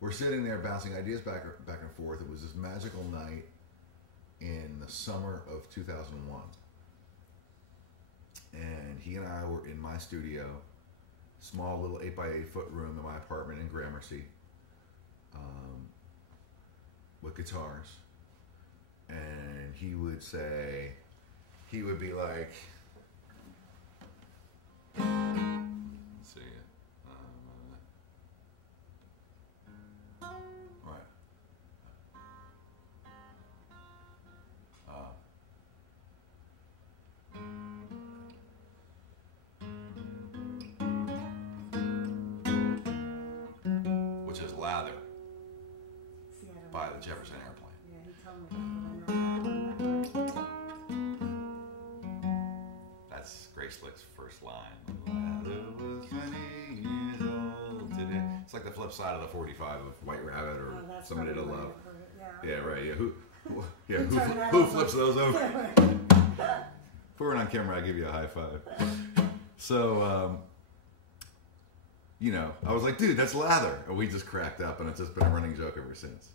we're sitting there bouncing ideas back and forth. It was this magical night in the summer of 2001. And he and I were in my studio, small little 8x8 foot room in my apartment in Gramercy, with guitars. And he would be like, let's see, right. Which is Lather by the Jefferson Airplane. Yeah, he told me that. That's Grace Slick's first line. Lather was 20 years old today. It's like the flip side of the 45 of White Rabbit or Somebody to Love. Yeah, right. Yeah, who flips those over? If we weren't on camera, I'd give you a high five. So, I was like, dude, that's Lather. And we just cracked up, and it's just been a running joke ever since.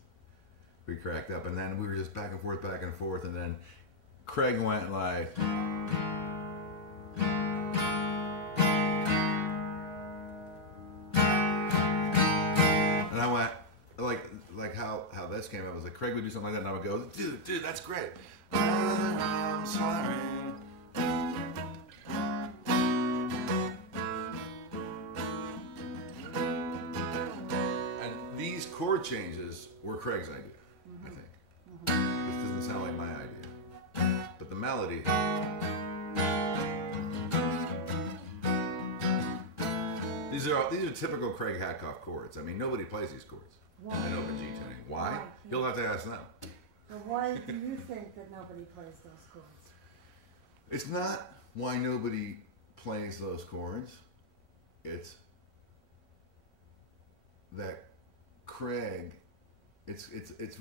We cracked up, and then we were just back and forth, and then Craig went like... And I went, like how this came up, I was like, Craig would do something like that, and I would go, dude, that's great. I'm sorry. And these chord changes were Craig's idea, I think. This doesn't sound like my idea. But the melody... These are typical Craig Hatkoff chords. I mean, nobody plays these chords in open G tuning. Why? You'll have to ask them. So why do you think that nobody plays those chords? It's not why nobody plays those chords. It's that Craig. It's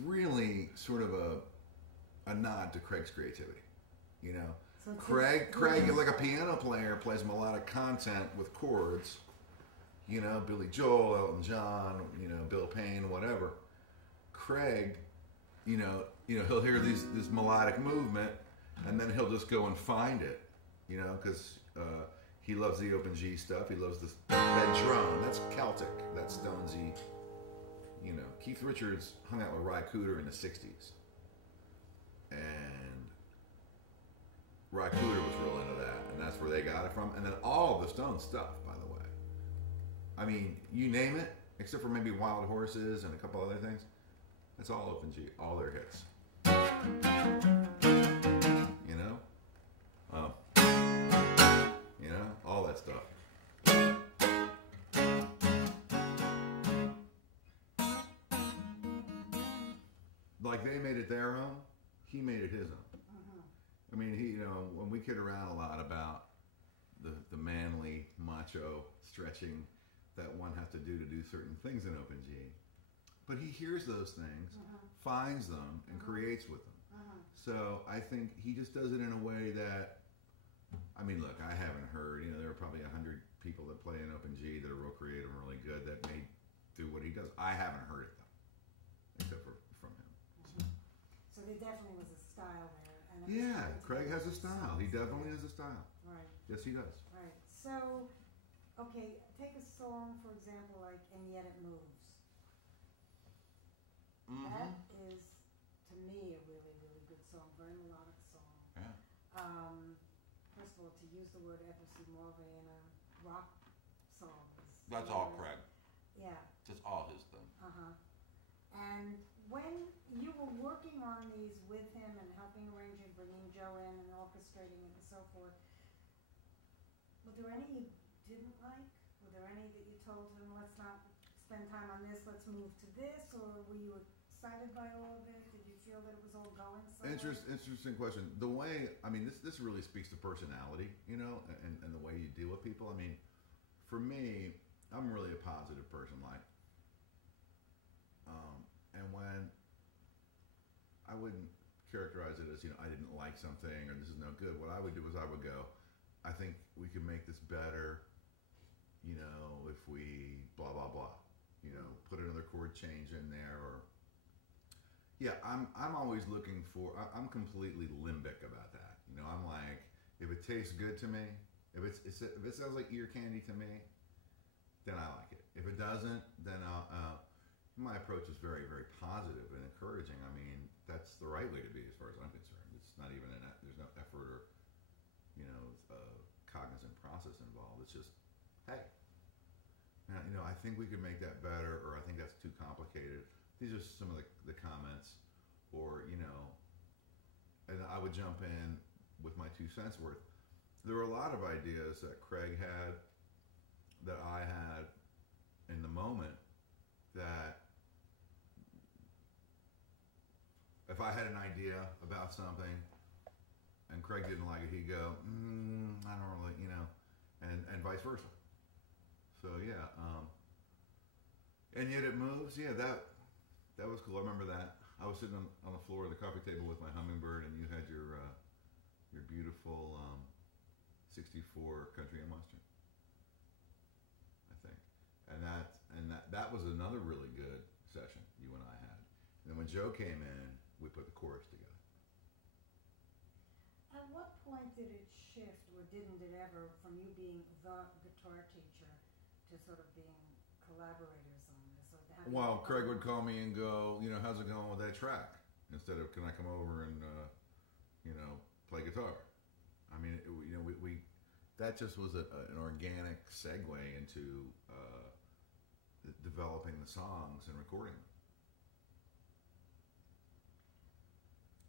really sort of a nod to Craig's creativity. So Craig is like a piano player, plays melodic content with chords. Billy Joel, Elton John, Bill Payne, whatever. Craig, he'll hear this melodic movement, and then he'll just go and find it, because he loves the open G stuff. He loves that drone. That's Celtic. That's Stonesy. Keith Richards hung out with Ry Cooder in the 60s. And Ry Cooder was real into that, and that's where they got it from. And then all of the Stones stuff, by the way. I mean, you name it, except for maybe Wild Horses and a couple other things. It's all open G, all their hits. All that stuff. Like they made it their own, he made it his own. I mean, when we kid around a lot about the manly, macho stretching that one has to do certain things in open G. But he hears those things, finds them, and creates with them. So I think he just does it in a way that, I mean, look, I haven't heard, there are probably 100 people that play in open G that are real creative and really good that may do what he does. I haven't heard it, though, except from him. So there definitely was a style there. And yeah, Craig has a style. He definitely has a style. Right. Yes, he does. Right. So, okay, take a song, for example, like And Yet It Moves. That is, to me, a really, really good song. Very melodic song. Yeah. First of all, to use the word epicy morve in a rock song. That's all Craig. Yeah. That's all his thing. And when you were working on these with him and helping arrange it, bringing Joe in and orchestrating it and so forth, were there any you didn't like? Were there any that you told him, let's not spend time on this, let's move to this? Or were you excited by all of it? Did you feel that it was all going somewhere? Interesting question. The way, I mean, this really speaks to personality, and the way you deal with people. I mean, for me, I'm really a positive person, and when I wouldn't characterize it as, I didn't like something or this is no good. What I would do is I would go, I think we can make this better, if we blah, blah, blah, put another chord change in there, or yeah, I'm always looking for. I'm completely limbic about that. You know, I'm like, if it tastes good to me, if it sounds like ear candy to me, then I like it. If it doesn't, then my approach is very, very positive and encouraging. I mean, that's the right way to be as far as I'm concerned. It's not even there's no effort or, you know, cognizant process involved. It's just, hey, you know, I think we could make that better, or I think that's too complicated. These are some of the comments, or, you know, and I would jump in with my 2 cents worth. There were a lot of ideas that Craig had, that I had in the moment, that if I had an idea about something and Craig didn't like it, he'd go, I don't really, you know, and vice versa. So yeah, and yet it moves. Yeah, that was cool. I remember that. I was sitting on the floor of the coffee table with my hummingbird, and you had your beautiful 64 country and western, I think, and that was another really good session you and I had. And then when Joe came in, we put the chorus together. At what point did it shift, or didn't it ever, from you being the guitar teacher to sort of being collaborators on this? Or Well, Craig would call me and go, you know, how's it going with that track? Instead of, can I come over and, you know, play guitar? I mean, you know, we that just was an organic segue into developing the songs and recording them.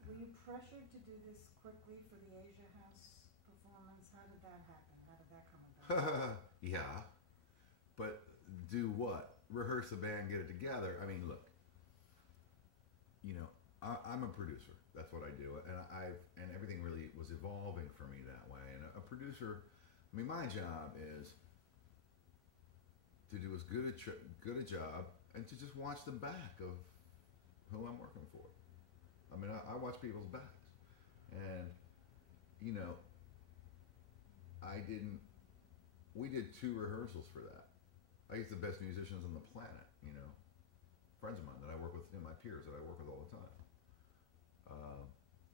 Were you pressured to do this quickly for the Asia House performance? How did that happen? How did that come about? Yeah, but do what? Rehearse the band, get it together. I mean, look, you know, I'm a producer. That's what I do, and everything really was evolving for me that way. And a producer, I mean, my job is to do as good a job and to just watch the back of who I'm working for. I mean, I watch people's backs, and you know, we did 2 rehearsals for that. I used the best musicians on the planet, you know, friends of mine that I work with, you know, my peers that I work with all the time.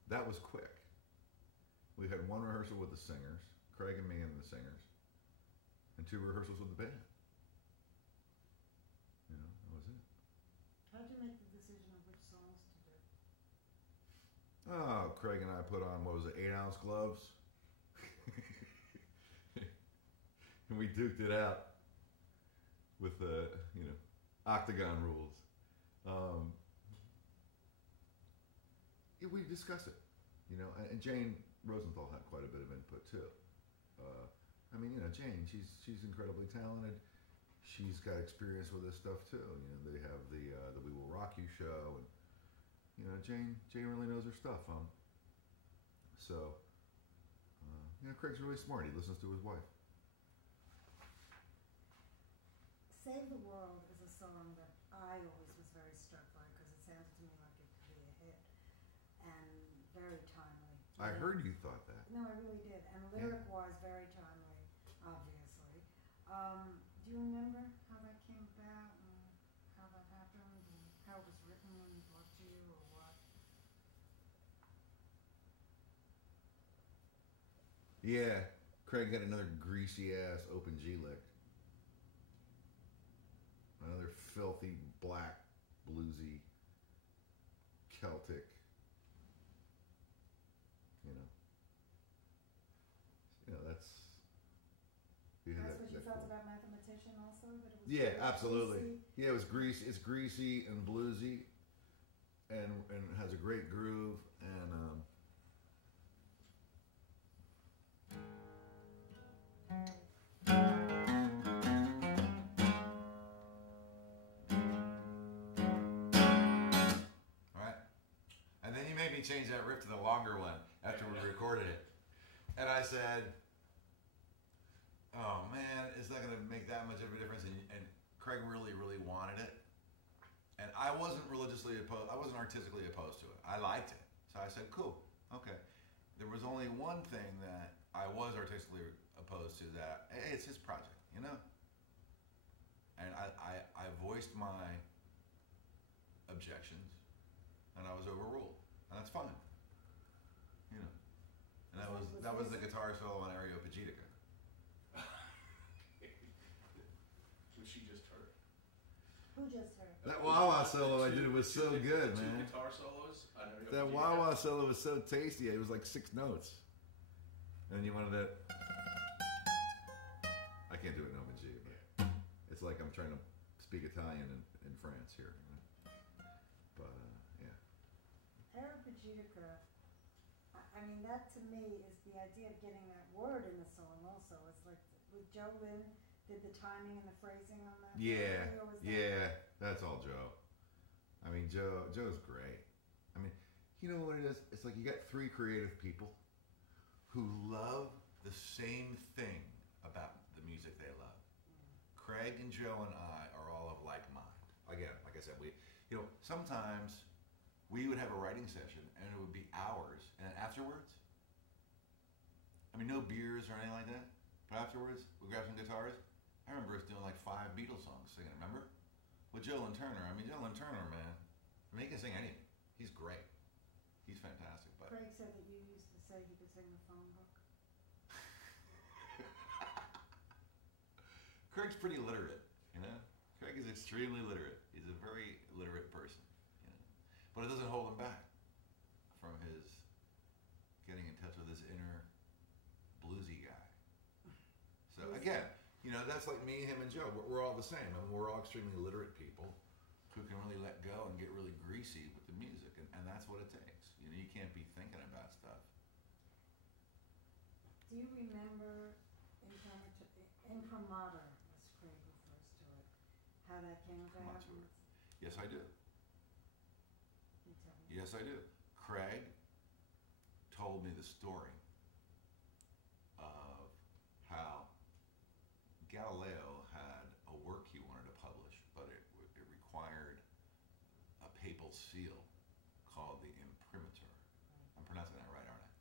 That was quick. We had 1 rehearsal with the singers, Craig and me and the singers, and 2 rehearsals with the band. You know, that was it. How did you make the decision of which songs to do? Oh, Craig and I put on, what was it, 8-ounce gloves? And we duked it out with the, you know, octagon rules. We discussed it, you know, and Jane Rosenthal had quite a bit of input too. I mean, you know, Jane, she's incredibly talented. She's got experience with this stuff too. You know, they have the We Will Rock You show, and you know, Jane really knows her stuff. So, you know, Craig's really smart. He listens to his wife. Save the World is a song that I always was very struck by because it sounded to me like it could be a hit and very timely. I heard you thought that. No, I really did. And lyric-wise, very timely, obviously. Do you remember how that came about and how that happened and how it was written and brought to you or what? Yeah, Craig had another greasy-ass open G lick. Another filthy, black, bluesy, Celtic, you know, that's... That's what you felt about Mathematician also? That it was yeah, absolutely. Greasy? Yeah, it was greasy. It's greasy and bluesy, and has a great groove, and made me change that riff to the longer one after we recorded it. And I said, oh man, it's not going to make that much of a difference. And Craig really, really wanted it. And I wasn't religiously opposed, I wasn't artistically opposed to it. I liked it. So I said, cool, okay. There was only one thing that I was artistically opposed to, that, hey, it's his project, you know? And I voiced my objections, and I was overruled, and that's fine. You know, and that was the guitar solo on Areopagitica. Which she just heard. Who just heard? That wah-wah solo I did was so good, two man. Guitar solos. That wah-wah solo was so tasty. It was like 6 notes. And then you wanted that. I can't do it in Open G, but it's like I'm trying to speak Italian in France here. But yeah. Areopagitica, I mean, that to me is the idea of getting that word in the song also. It's like with Joe Lynn did the timing and the phrasing on that. Yeah, that yeah, that's all Joe. I mean, Joe's great. I mean, you know what it is? It's like you got 3 creative people who love the same thing about the music they love. Craig and Joe and I are all of like mind. Again, like I said, sometimes we would have a writing session and it would be hours, and afterwards, I mean, no beers or anything like that, but afterwards, we grab some guitars. I remember us doing like 5 Beatles songs singing, remember? With Joe Lynn Turner. I mean, Joe Lynn Turner, man, I mean, he can sing anything. He's great. He's fantastic. But Craig said that you used to say he could sing the phone book. Craig's pretty literate, you know? Craig is extremely literate. He's a very literate person, you know? But it doesn't hold him back from his getting in touch with his inner bluesy guy. So again, you know, that's like me, him, and Joe. We're all the same. I mean, we're all extremely literate people who can really let go and get really greasy with the music, and that's what it takes. You know, you can't be thinking about stuff. Do you remember imprimatur, as Craig refers to it, how that came about? Yes, I do. You tell me. Yes, I do. Craig told me the story of how Galileo had a work he wanted to publish, but it required a papal seal called the imprimatur. I'm pronouncing that right, aren't I?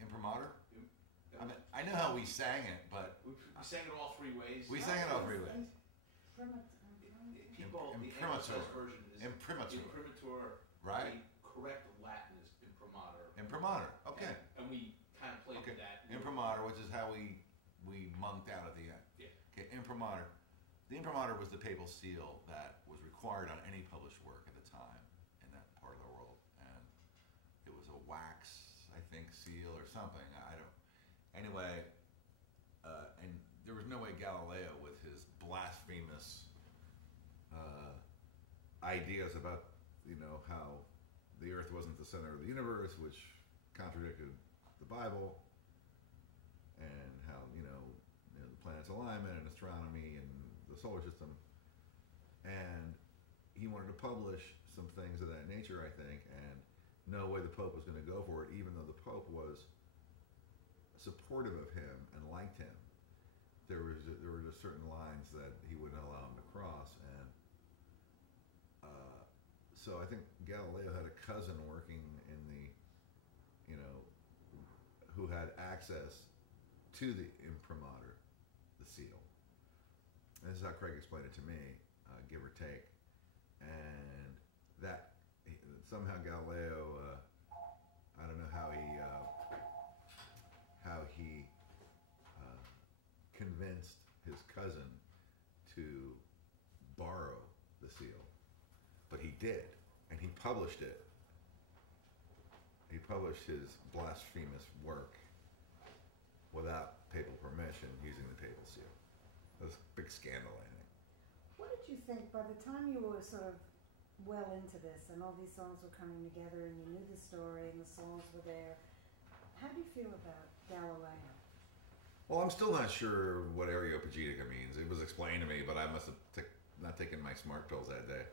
Imprimatur? I mean, I know how we sang it, but we sang it all 3 ways. We sang it all 3 ways. People, the Imprimatur. Anglicized version is Imprimatur. Imprimatur. Right. The correct Latin is imprimatur. Imprimatur. Okay. And we kind of played with that. Imprimatur, which is how we monked out at the end. Yeah. Okay, imprimatur. The imprimatur was the papal seal that was required on any published work at the time in that part of the world, and it was a wax, I think, seal or something. I don't. Anyway, and there was no way Galileo, with his blasphemous ideas about, you know, how the Earth wasn't the center of the universe, which contradicted the Bible, and how the planet's alignment and astronomy and the solar system, and he wanted to publish some things of that nature, I think, and no way the Pope was going to go for it, even though the Pope was supportive of him and liked him. There were just certain lines that he wouldn't allow him to cross, and so I think Galileo had a cousin working in the, who had access to the imprimatur, the seal. And this is how Craig explained it to me, give or take. And that somehow Galileo, I don't know how he convinced his cousin to borrow the seal, but he did, and he published it. He published his blasphemous work without papal permission, using the papal seal. It was a big scandal, I think. What did you think by the time you were sort of well into this and all these songs were coming together and you knew the story and the songs were there? How do you feel about Galileo? Well, I'm still not sure what Areopagitica means. It was explained to me, but I must have not taken my smart pills that day.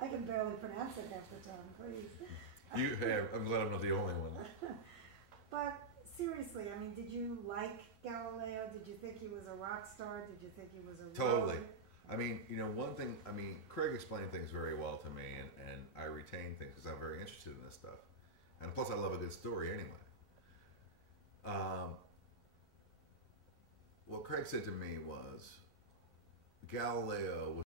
I can barely pronounce it half the time, please. I'm glad I'm not the only one. But seriously, I mean, did you like Galileo? Did you think he was a rock star? Did you think he was a Totally. rogue? I mean, one thing, Craig explained things very well to me, and I retain things because I'm very interested in this stuff. And plus, I love a good story anyway. What Craig said to me was, Galileo was